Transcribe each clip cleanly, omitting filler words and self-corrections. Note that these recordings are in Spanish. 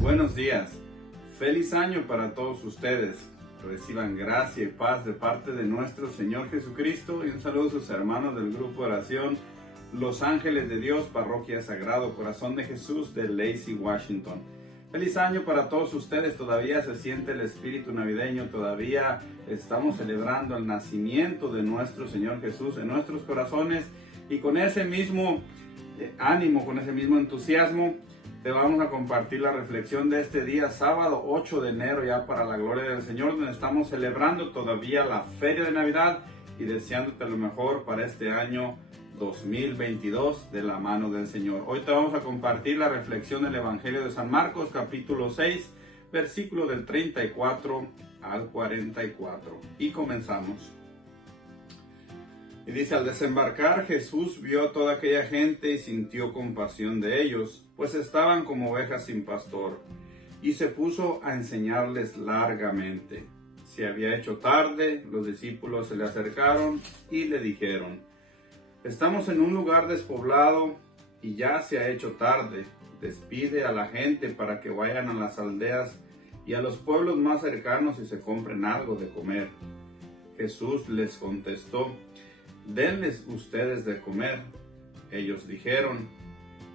Buenos días, feliz año para todos ustedes. Reciban gracia y paz de parte de nuestro Señor Jesucristo y un saludo a sus hermanos del grupo de oración Los Ángeles de Dios, Parroquia Sagrado Corazón de Jesús de Lacey, Washington. Feliz año para todos ustedes. Todavía se siente el espíritu navideño, todavía estamos celebrando el nacimiento de nuestro Señor Jesús en nuestros corazones, y con ese mismo ánimo, con ese mismo entusiasmo, te vamos a compartir la reflexión de este día, sábado 8 de enero, ya para la gloria del Señor, donde estamos celebrando todavía la feria de Navidad y deseándote lo mejor para este año 2022 de la mano del Señor. Hoy te vamos a compartir la reflexión del Evangelio de San Marcos, capítulo 6, versículo del 34 al 44. Y comenzamos. Y dice: al desembarcar, Jesús vio a toda aquella gente y sintió compasión de ellos, pues estaban como ovejas sin pastor, y se puso a enseñarles largamente. Se había hecho tarde, los discípulos se le acercaron y le dijeron: estamos en un lugar despoblado y ya se ha hecho tarde. Despide a la gente para que vayan a las aldeas y a los pueblos más cercanos y se compren algo de comer. Jesús les contestó: denles ustedes de comer. Ellos dijeron: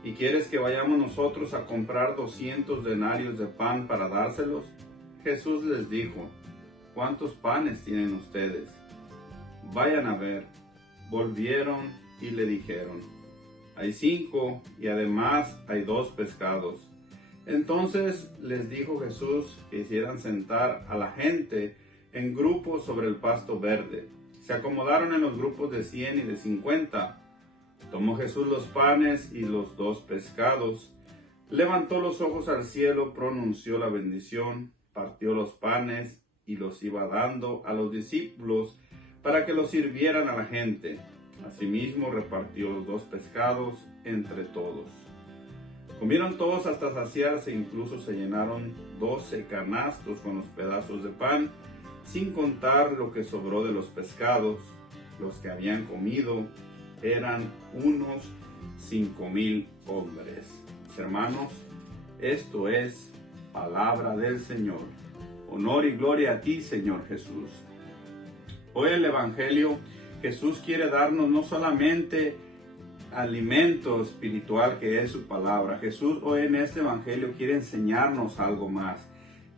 ¿y quieres que vayamos nosotros a comprar 200 denarios de pan para dárselos? Jesús les dijo: ¿cuántos panes tienen ustedes? Vayan a ver. Volvieron y le dijeron: hay 5, y además hay 2 pescados. Entonces les dijo Jesús que hicieran sentar a la gente en grupos sobre el pasto verde. Se acomodaron en los grupos de 100 y de 50. Tomó Jesús los panes y los 2 pescados, levantó los ojos al cielo, pronunció la bendición, partió los panes y los iba dando a los discípulos para que los sirvieran a la gente. Asimismo repartió los 2 pescados entre todos. Comieron todos hasta saciarse, incluso se llenaron 12 canastos con los pedazos de pan, sin contar lo que sobró de los pescados. Los que habían comido eran unos 5,000 hombres. Mis hermanos, esto es palabra del Señor. Honor y gloria a ti, Señor Jesús. Hoy el Evangelio, Jesús quiere darnos no solamente alimento espiritual, que es su palabra. Jesús hoy en este Evangelio quiere enseñarnos algo más.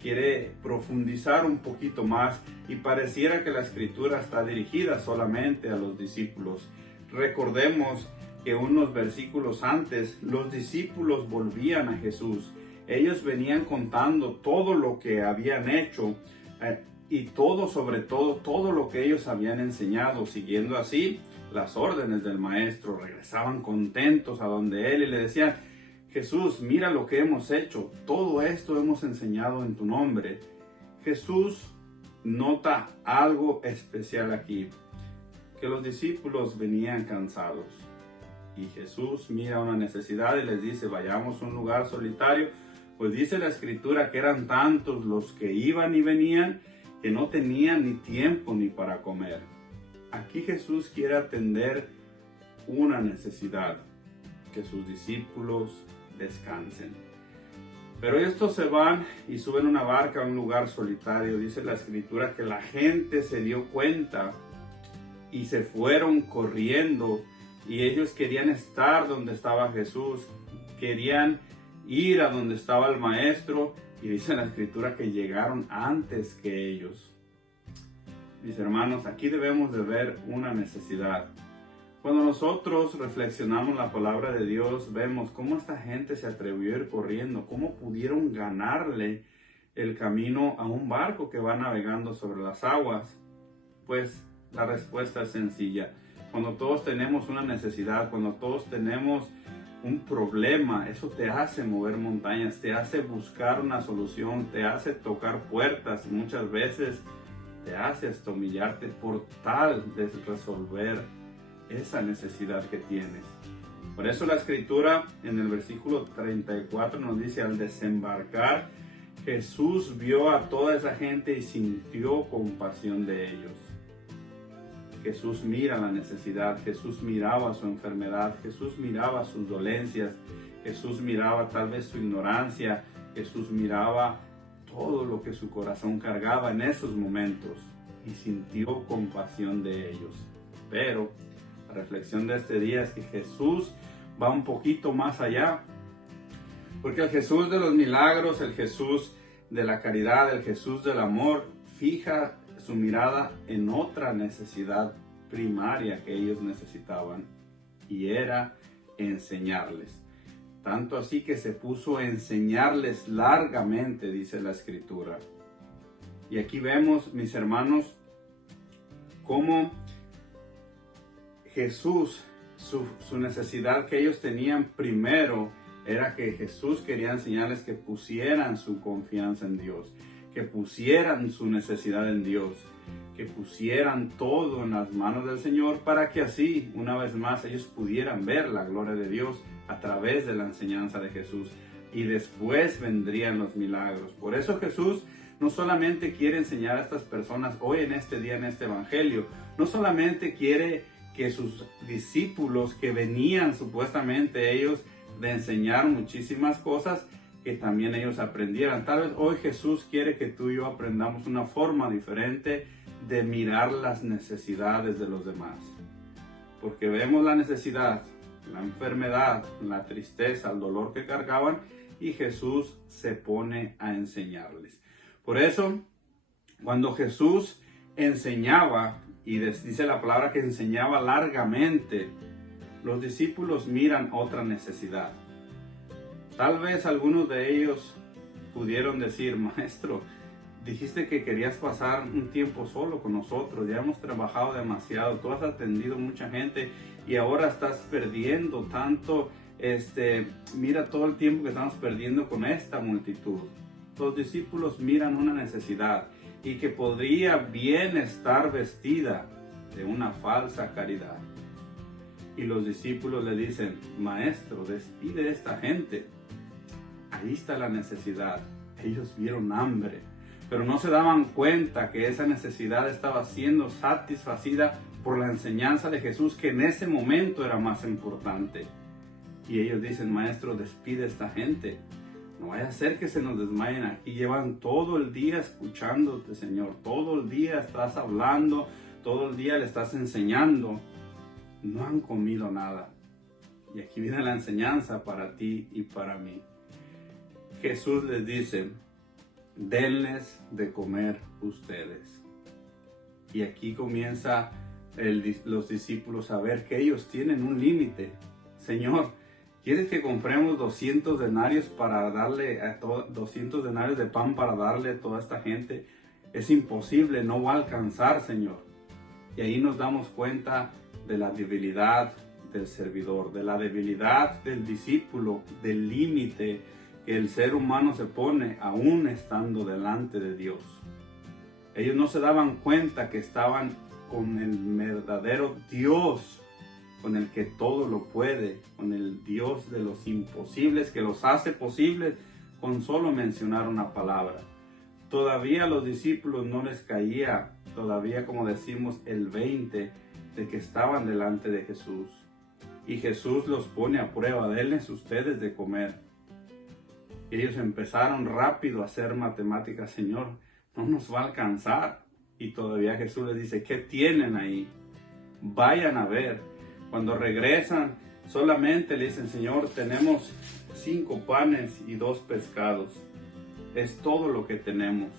Quiere profundizar un poquito más, y pareciera que la escritura está dirigida solamente a los discípulos. Recordemos que unos versículos antes los discípulos volvían a Jesús. Ellos venían contando todo lo que habían hecho y sobre todo lo que ellos habían enseñado, siguiendo así las órdenes del Maestro. Regresaban contentos a donde Él y le decían: Jesús, mira lo que hemos hecho, todo esto hemos enseñado en tu nombre. Jesús nota algo especial aquí, que los discípulos venían cansados. Y Jesús mira una necesidad y les dice: vayamos a un lugar solitario, pues dice la Escritura que eran tantos los que iban y venían que no tenían ni tiempo ni para comer. Aquí Jesús quiere atender una necesidad, que sus discípulos descansen. Pero estos se van y suben una barca a un lugar solitario. Dice la Escritura que la gente se dio cuenta y se fueron corriendo, y ellos querían estar donde estaba Jesús, querían ir a donde estaba el Maestro, y dice la Escritura que llegaron antes que ellos. Mis hermanos, aquí debemos de ver una necesidad. Cuando nosotros reflexionamos la palabra de Dios, vemos cómo esta gente se atrevió a ir corriendo, cómo pudieron ganarle el camino a un barco que va navegando sobre las aguas. Pues la respuesta es sencilla. Cuando todos tenemos una necesidad, cuando todos tenemos un problema, eso te hace mover montañas, te hace buscar una solución, te hace tocar puertas, y muchas veces te hace hasta humillarte por tal de resolver esa necesidad que tienes. Por eso la Escritura en el versículo 34 nos dice: al desembarcar, Jesús vio a toda esa gente y sintió compasión de ellos. Jesús mira la necesidad, Jesús miraba su enfermedad, Jesús miraba sus dolencias, Jesús miraba tal vez su ignorancia, Jesús miraba todo lo que su corazón cargaba en esos momentos y sintió compasión de ellos. Pero la reflexión de este día es que Jesús va un poquito más allá, porque el Jesús de los milagros, el Jesús de la caridad, el Jesús del amor, fija su mirada en otra necesidad primaria que ellos necesitaban, y era enseñarles. Tanto así que se puso a enseñarles largamente, dice la Escritura. Y aquí vemos, mis hermanos, cómo Jesús, su necesidad que ellos tenían primero, era que Jesús quería enseñarles que pusieran su confianza en Dios, que pusieran su necesidad en Dios, que pusieran todo en las manos del Señor, para que así, una vez más, ellos pudieran ver la gloria de Dios a través de la enseñanza de Jesús. Y después vendrían los milagros. Por eso Jesús no solamente quiere enseñar a estas personas hoy en este día, en este evangelio, no solamente quiere que sus discípulos que venían supuestamente ellos de enseñar muchísimas cosas, que también ellos aprendieran. Tal vez hoy Jesús quiere que tú y yo aprendamos una forma diferente de mirar las necesidades de los demás. Porque vemos la necesidad, la enfermedad, la tristeza, el dolor que cargaban, y Jesús se pone a enseñarles. Por eso, cuando Jesús enseñaba, y dice la palabra que enseñaba largamente, los discípulos miran otra necesidad. Tal vez algunos de ellos pudieron decir: Maestro, dijiste que querías pasar un tiempo solo con nosotros, ya hemos trabajado demasiado, tú has atendido mucha gente y ahora estás perdiendo tanto, mira todo el tiempo que estamos perdiendo con esta multitud. Los discípulos miran una necesidad y que podría bien estar vestida de una falsa caridad. Y los discípulos le dicen: Maestro, despide a esta gente. Ahí está la necesidad. Ellos vieron hambre, pero no se daban cuenta que esa necesidad estaba siendo satisfacida por la enseñanza de Jesús, que en ese momento era más importante. Y ellos dicen: Maestro, despide a esta gente. No vaya a ser que se nos desmayen aquí. Llevan todo el día escuchándote, Señor. Todo el día estás hablando, todo el día le estás enseñando. No han comido nada. Y aquí viene la enseñanza para ti y para mí. Jesús les dice: denles de comer ustedes. Y aquí comienza los discípulos a ver que ellos tienen un límite. Señor, ¿quieres que compremos 200 denarios para darle a 200 denarios de pan para darle a toda esta gente? Es imposible, no va a alcanzar, Señor. Y ahí nos damos cuenta de la debilidad del servidor, de la debilidad del discípulo, del límite que el ser humano se pone aún estando delante de Dios. Ellos no se daban cuenta que estaban con el verdadero Dios, con el que todo lo puede, con el Dios de los imposibles, que los hace posibles con solo mencionar una palabra. Todavía a los discípulos no les caía, todavía, como decimos, el 20 de que estaban delante de Jesús. Y Jesús los pone a prueba: denles ustedes de comer. Ellos empezaron rápido a hacer matemáticas: Señor, no nos va a alcanzar. Y todavía Jesús les dice: ¿qué tienen ahí? Vayan a ver. Cuando regresan, solamente le dicen: Señor, tenemos 5 panes y 2 pescados. Es todo lo que tenemos.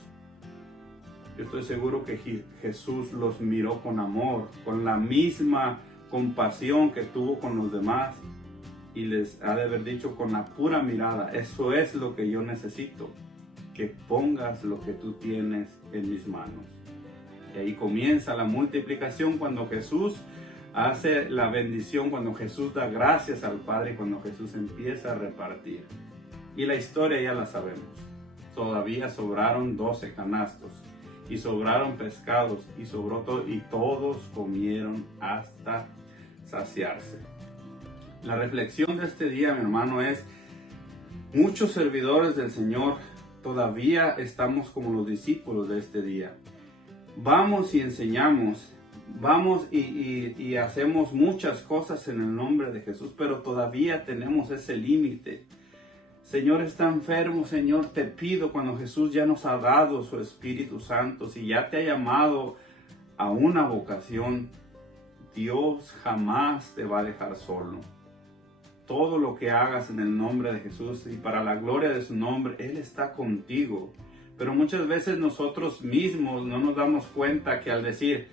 Yo estoy seguro que Jesús los miró con amor, con la misma compasión que tuvo con los demás. Y les ha de haber dicho con la pura mirada: eso es lo que yo necesito, que pongas lo que tú tienes en mis manos. Y ahí comienza la multiplicación, cuando Jesús hace la bendición, cuando Jesús da gracias al Padre, cuando Jesús empieza a repartir. Y la historia ya la sabemos. Todavía sobraron 12 canastos, y sobraron pescados, y sobró todo, y todos comieron hasta saciarse. La reflexión de este día, mi hermano, es: muchos servidores del Señor todavía estamos como los discípulos de este día. Vamos y enseñamos, vamos y hacemos muchas cosas en el nombre de Jesús, pero todavía tenemos ese límite. Señor, está enfermo, Señor, te pido cuando Jesús ya nos ha dado su Espíritu Santo, si ya te ha llamado a una vocación, Dios jamás te va a dejar solo. Todo lo que hagas en el nombre de Jesús y para la gloria de su nombre, Él está contigo. Pero muchas veces nosotros mismos no nos damos cuenta que al decir,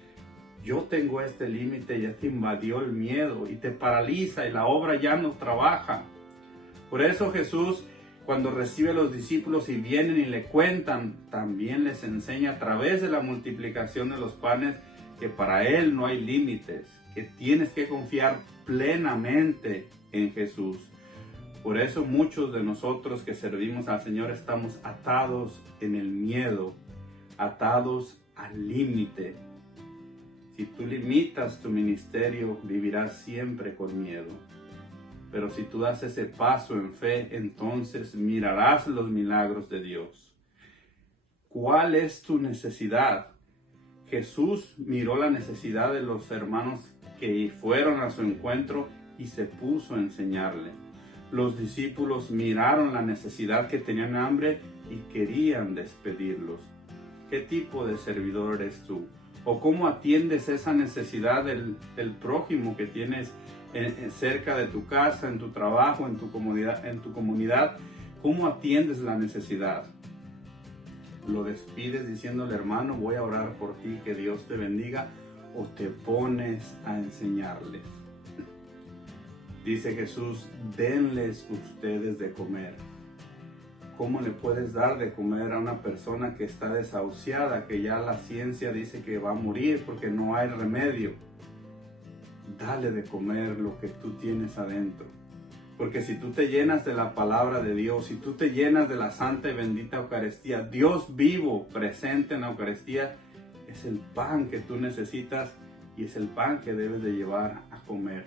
yo tengo este límite, ya te invadió el miedo y te paraliza y la obra ya no trabaja. Por eso Jesús, cuando recibe a los discípulos y vienen y le cuentan, también les enseña a través de la multiplicación de los panes que para Él no hay límites, que tienes que confiar plenamente en Jesús. Por eso muchos de nosotros que servimos al Señor estamos atados en el miedo, atados al límite. Si tú limitas tu ministerio, vivirás siempre con miedo. Pero si tú das ese paso en fe, entonces mirarás los milagros de Dios. ¿Cuál es tu necesidad? Jesús miró la necesidad de los hermanos que fueron a su encuentro y se puso a enseñarle. Los discípulos miraron la necesidad que tenían hambre y querían despedirlos. ¿Qué tipo de servidor eres tú? ¿O cómo atiendes esa necesidad del prójimo que tienes cerca de tu casa, en tu trabajo, en tu comunidad? ¿Cómo atiendes la necesidad? ¿Lo despides diciéndole, hermano, voy a orar por ti, que Dios te bendiga? ¿O te pones a enseñarles? Dice Jesús, denles ustedes de comer. ¿Cómo le puedes dar de comer a una persona que está desahuciada, que ya la ciencia dice que va a morir porque no hay remedio? Dale de comer lo que tú tienes adentro. Porque si tú te llenas de la palabra de Dios, si tú te llenas de la santa y bendita Eucaristía, Dios vivo, presente en la Eucaristía, es el pan que tú necesitas y es el pan que debes de llevar a comer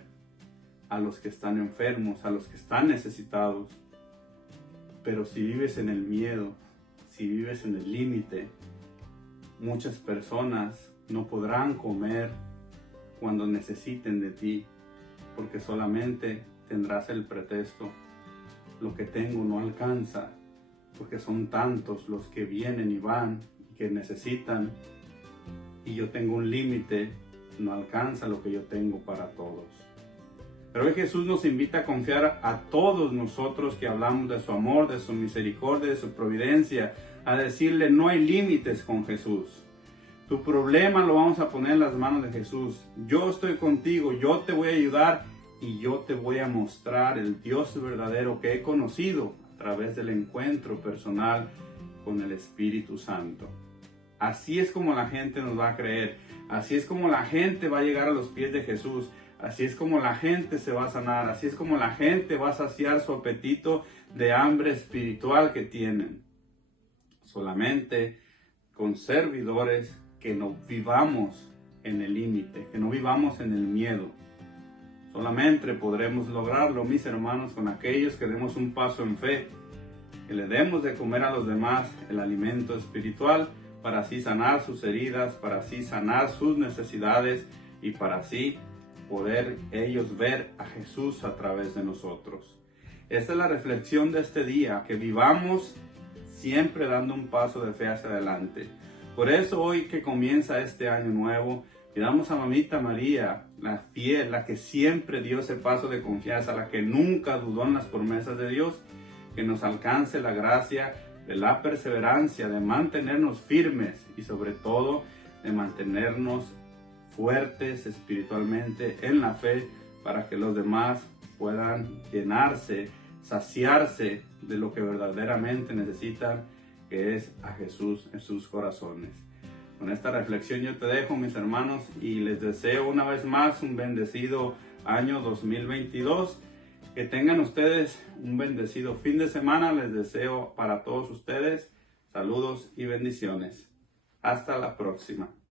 a los que están enfermos, a los que están necesitados. Pero si vives en el miedo, si vives en el límite, muchas personas no podrán comer cuando necesiten de ti, porque solamente tendrás el pretexto, lo que tengo no alcanza, porque son tantos los que vienen y van y que necesitan, y yo tengo un límite, no alcanza lo que yo tengo para todos. Pero hoy Jesús nos invita a confiar a todos nosotros que hablamos de su amor, de su misericordia, de su providencia, a decirle no hay límites con Jesús. Tu problema lo vamos a poner en las manos de Jesús. Yo estoy contigo, yo te voy a ayudar y yo te voy a mostrar el Dios verdadero que he conocido a través del encuentro personal con el Espíritu Santo. Así es como la gente nos va a creer, así es como la gente va a llegar a los pies de Jesús, así es como la gente se va a sanar, así es como la gente va a saciar su apetito de hambre espiritual que tienen. Solamente con servidores que no vivamos en el límite, que no vivamos en el miedo. Solamente podremos lograrlo, mis hermanos, con aquellos que demos un paso en fe, que le demos de comer a los demás el alimento espiritual, para así sanar sus heridas, para así sanar sus necesidades y para así poder ellos ver a Jesús a través de nosotros. Esta es la reflexión de este día, que vivamos siempre dando un paso de fe hacia adelante. Por eso hoy que comienza este año nuevo, pidamos a Mamita María, la fiel, la que siempre dio ese paso de confianza, la que nunca dudó en las promesas de Dios, que nos alcance la gracia de la perseverancia, de mantenernos firmes y sobre todo de mantenernos fuertes espiritualmente en la fe, para que los demás puedan llenarse, saciarse de lo que verdaderamente necesitan, que es a Jesús en sus corazones. Con esta reflexión yo te dejo, mis hermanos, y les deseo una vez más un bendecido año 2022. Que tengan ustedes un bendecido fin de semana. Les deseo para todos ustedes saludos y bendiciones. Hasta la próxima.